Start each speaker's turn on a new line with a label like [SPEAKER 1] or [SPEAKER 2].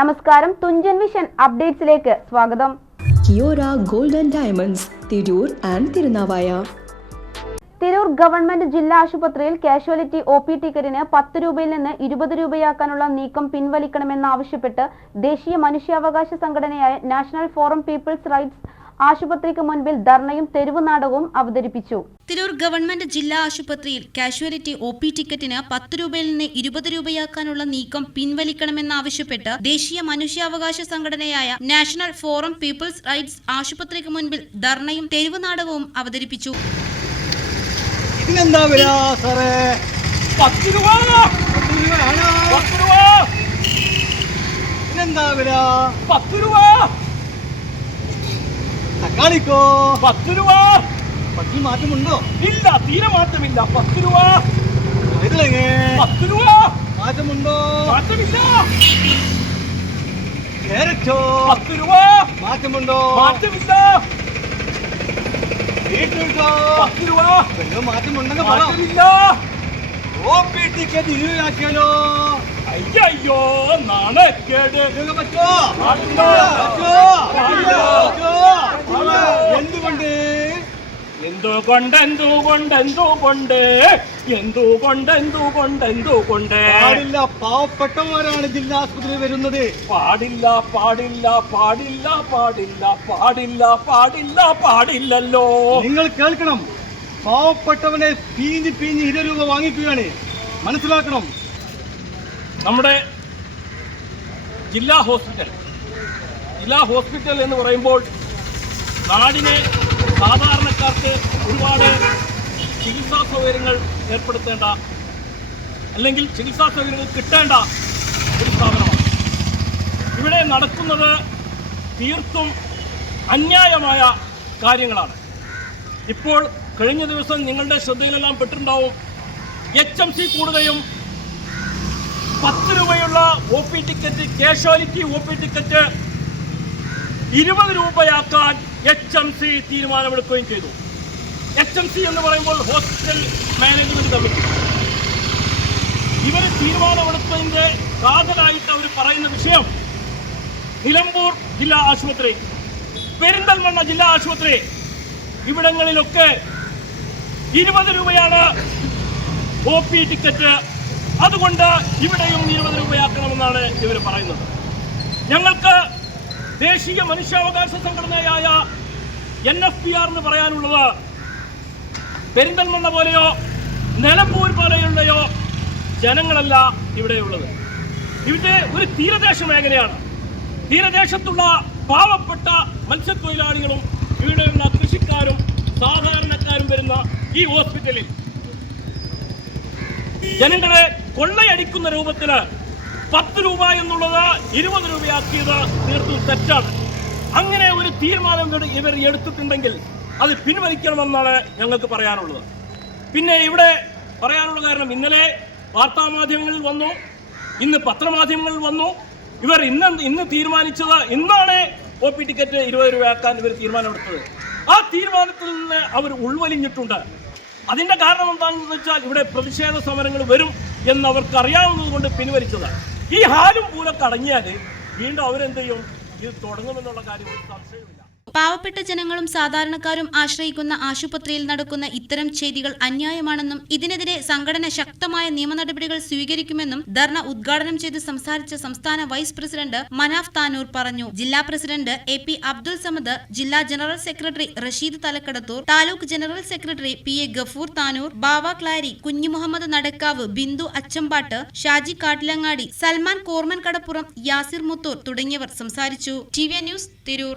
[SPEAKER 1] നമസ്കാരം തുഞ്ചൻ വിഷൻ അപ്ഡേറ്റ്സിലേക്ക് സ്വാഗതം.
[SPEAKER 2] Kiyora golden and diamonds Tirur and Thirunavaya.
[SPEAKER 1] Tirur government ജില്ലാ ആശുപത്രിയിൽ കാഷ്വാലിറ്റി ഒ പി ടിക്കറ്റിന് പത്ത് രൂപയിൽ നിന്ന് ഇരുപത് രൂപയാക്കാനുള്ള നീക്കം പിൻവലിക്കണമെന്നാവശ്യപ്പെട്ട് ദേശീയ മനുഷ്യാവകാശ സംഘടനയായ നാഷണൽ ഫോറം പീപ്പിൾസ് റൈറ്റ്സ് ആശുപത്രിക്ക് മുൻപിൽ ധർണയും തെരുവ് നാടകവും അവതരിപ്പിച്ചു.
[SPEAKER 3] തിരൂർ ഗവൺമെന്റ് ജില്ലാ ആശുപത്രിയിൽ കാഷ്വാലിറ്റി ഒ പി ടിക്കറ്റിന് പത്ത് രൂപയിൽ നിന്ന് ഇരുപത് രൂപയാക്കാനുള്ള നീക്കം പിൻവലിക്കണമെന്നാവശ്യപ്പെട്ട് ദേശീയ മനുഷ്യാവകാശ സംഘടനയായ നാഷണൽ ഫോറം പീപ്പിൾസ് റൈറ്റ്സ് ആശുപത്രിക്ക് മുൻപിൽ ധർണയും തെരുവ് നാടകവും അവതരിപ്പിച്ചു.
[SPEAKER 4] സാറേ?
[SPEAKER 5] പത്ത് രൂപ.
[SPEAKER 4] പത്ത്
[SPEAKER 5] രൂപ പത്ത് രൂപ.
[SPEAKER 4] തക്കാളിക്കോ
[SPEAKER 5] പത്ത് രൂപ.
[SPEAKER 4] പത്തിൽ മാറ്റമുണ്ടോ?
[SPEAKER 5] ഇല്ല തീരെ മാറ്റമില്ല. പത്ത് രൂപ.
[SPEAKER 4] ഇതിലെങ്ങ
[SPEAKER 5] പത്ത് രൂപ.
[SPEAKER 4] മാറ്റമുണ്ടോ?
[SPEAKER 5] മാറ്റമില്ല.
[SPEAKER 4] ക്യാരറ്റോ
[SPEAKER 5] പത്ത് രൂപ.
[SPEAKER 4] മാറ്റമുണ്ടോ?
[SPEAKER 5] മാറ്റമില്ല. പത്ത് രൂപ.
[SPEAKER 4] വല്ലതും മാറ്റമുണ്ടെങ്കിൽ
[SPEAKER 5] മാറ്റമില്ല.
[SPEAKER 4] ഓ പി ടിക്കറ്റ് ഇരുപതാക്കിയാലോ
[SPEAKER 5] അയ്യോ നാണക്കേട്.
[SPEAKER 4] പറ്റോ? പറ്റോ?
[SPEAKER 5] പാടില്ല.
[SPEAKER 4] എന്തുകൊണ്ട്
[SPEAKER 5] എന്തുകൊണ്ട് എന്തുകൊണ്ട് എന്തുകൊണ്ട് എന്തുകൊണ്ട് എന്തുകൊണ്ട്
[SPEAKER 4] പാടില്ല പാവപ്പെട്ടവരാണ് ജില്ലാ ആസ്പത്രിയിൽ വരുന്നത്.
[SPEAKER 5] പാടില്ല പാടില്ല പാടില്ല പാടില്ല പാടില്ല പാടില്ല പാടില്ലല്ലോ.
[SPEAKER 4] നിങ്ങൾ കേൾക്കണം. പാവപ്പെട്ടവനെ പീഞ്ഞ് പീഞ്ഞ് ഇര രൂപ വാങ്ങിക്കുകയാണ്. മനസ്സിലാക്കണം.
[SPEAKER 5] നമ്മുടെ ജില്ലാ ഹോസ്പിറ്റൽ. ജില്ലാ ഹോസ്പിറ്റൽ എന്ന് പറയുമ്പോൾ നാടിനെ സാധാരണക്കാർക്ക് ഒരുപാട് ചികിത്സാ സൗകര്യങ്ങൾ ഏർപ്പെടുത്തേണ്ട അല്ലെങ്കിൽ ചികിത്സാ സൗകര്യങ്ങൾ കിട്ടേണ്ട ഒരു സ്ഥാപനമാണ്. ഇവിടെ നടക്കുന്നത് തീർത്തും അന്യായമായ കാര്യങ്ങളാണ്. ഇപ്പോൾ കഴിഞ്ഞ ദിവസം നിങ്ങളുടെ ശ്രദ്ധയിലെല്ലാം പെട്ടിട്ടുണ്ടാവും. എച്ച് എം സി കൂടുകയും പത്ത് രൂപയുള്ള O P ticket casualty O P ticket ഇരുപത് രൂപയാക്കാൻ എച്ച് എം സി തീരുമാനമെടുക്കുകയും ചെയ്തു. എച്ച് എം സി എന്ന് പറയുമ്പോൾ ഹോസ്പിറ്റൽ മാനേജ്മെന്റ് കമ്മിറ്റി. ഇവർ തീരുമാനമെടുത്തതിന്റെ കാതലായിട്ട് അവർ പറയുന്ന വിഷയം നിലമ്പൂർ ജില്ലാ ആശുപത്രി പെരിന്തൽമണ്ണ ജില്ലാ ആശുപത്രി ഇവിടങ്ങളിലൊക്കെ ഇരുപത് രൂപയാണ് ഒ പി ടിക്കറ്റ്. അതുകൊണ്ട് ഇവിടെയും ഇരുപത് രൂപയാക്കണമെന്നാണ് ഇവർ പറയുന്നത്. ഞങ്ങൾക്ക് ദേശീയ മനുഷ്യാവകാശ സംഘടനയായ എൻ എഫ് പി ആർ എന്ന് പറയാനുള്ളത് പെരിന്തൽമണ്ണ പോലെയോ നിലമ്പൂർ പോലെയുള്ളയോ ജനങ്ങളല്ല ഇവിടെയുള്ളത്. ഇവിടെ ഒരു തീരദേശ മേഖലയാണ്. തീരദേശത്തുള്ള പാവപ്പെട്ട മത്സ്യത്തൊഴിലാളികളും ഇവിടെയുള്ള കൃഷിക്കാരും സാധാരണക്കാരും വരുന്ന ഈ ഹോസ്പിറ്റലിൽ ജനങ്ങളെ കൊള്ളയടിക്കുന്ന രൂപത്തിൽ പത്ത് രൂപ എന്നുള്ളത് ഇരുപത് രൂപയാക്കിയത് തീർത്തും തെറ്റാണ്. അങ്ങനെ ഒരു തീരുമാനം ഇവർ- എടുത്തിട്ടുണ്ടെങ്കിൽ അത് പിൻവലിക്കണമെന്നാണ് ഞങ്ങൾക്ക് പറയാനുള്ളത്. പിന്നെ ഇവിടെ പറയാനുള്ള കാരണം ഇന്നലെ വാർത്താമാധ്യമങ്ങളിൽ വന്നു ഇന്ന് പത്രമാധ്യമങ്ങളിൽ വന്നു. ഇവർ ഇന്ന് ഇന്ന് തീരുമാനിച്ചത് ഇന്നാണ് ഒ പി ടിക്കറ്റ് ഇരുപത് രൂപയാക്കാൻ ഇവർ തീരുമാനമെടുത്തത്. ആ തീരുമാനത്തിൽ നിന്ന് അവർ ഉൾവലിഞ്ഞിട്ടുണ്ട്. അതിന്റെ കാരണം എന്താണെന്ന് വെച്ചാൽ ഇവിടെ പ്രതിഷേധ സമരങ്ങൾ വരും എന്ന് അവർക്ക് അറിയാവുന്നത് കൊണ്ട് പിൻവലിച്ചതാണ്. ഈ ഹാലും പൂലൊക്കെ അടങ്ങിയാൽ വീണ്ടും അവരെന്ത് ചെയ്യും? ഇത് തുടങ്ങുമെന്നുള്ള കാര്യം ഒരു സംശയമില്ല
[SPEAKER 3] പാവപ്പെട്ട ജനങ്ങളും സാധാരണക്കാരും ആശ്രയിക്കുന്ന ആശുപത്രിയിൽ നടക്കുന്ന ഇത്തരം ചെയ്തികൾ അന്യായമാണെന്നും ഇതിനെതിരെ സംഘടന ശക്തമായ നിയമ നടപടികൾ സ്വീകരിക്കുമെന്നും ധർണ ഉദ്ഘാടനം ചെയ്ത് സംസാരിച്ച സംസ്ഥാന വൈസ് പ്രസിഡന്റ് മനാഫ് താനൂർ പറഞ്ഞു. ജില്ലാ president A P Abdul Samad ജില്ലാ general secretary Rasheed Thalakkadathur taluk general secretary P A Gafoor Tanur Bava Clari Kunju Muhammad Nadakkavu Bindu Achambattu Shaji Kattilangadi Salman Korman Kadappuram Yasir Muthur തുടങ്ങിയവർ സംസാരിച്ചു. T V news Tirur.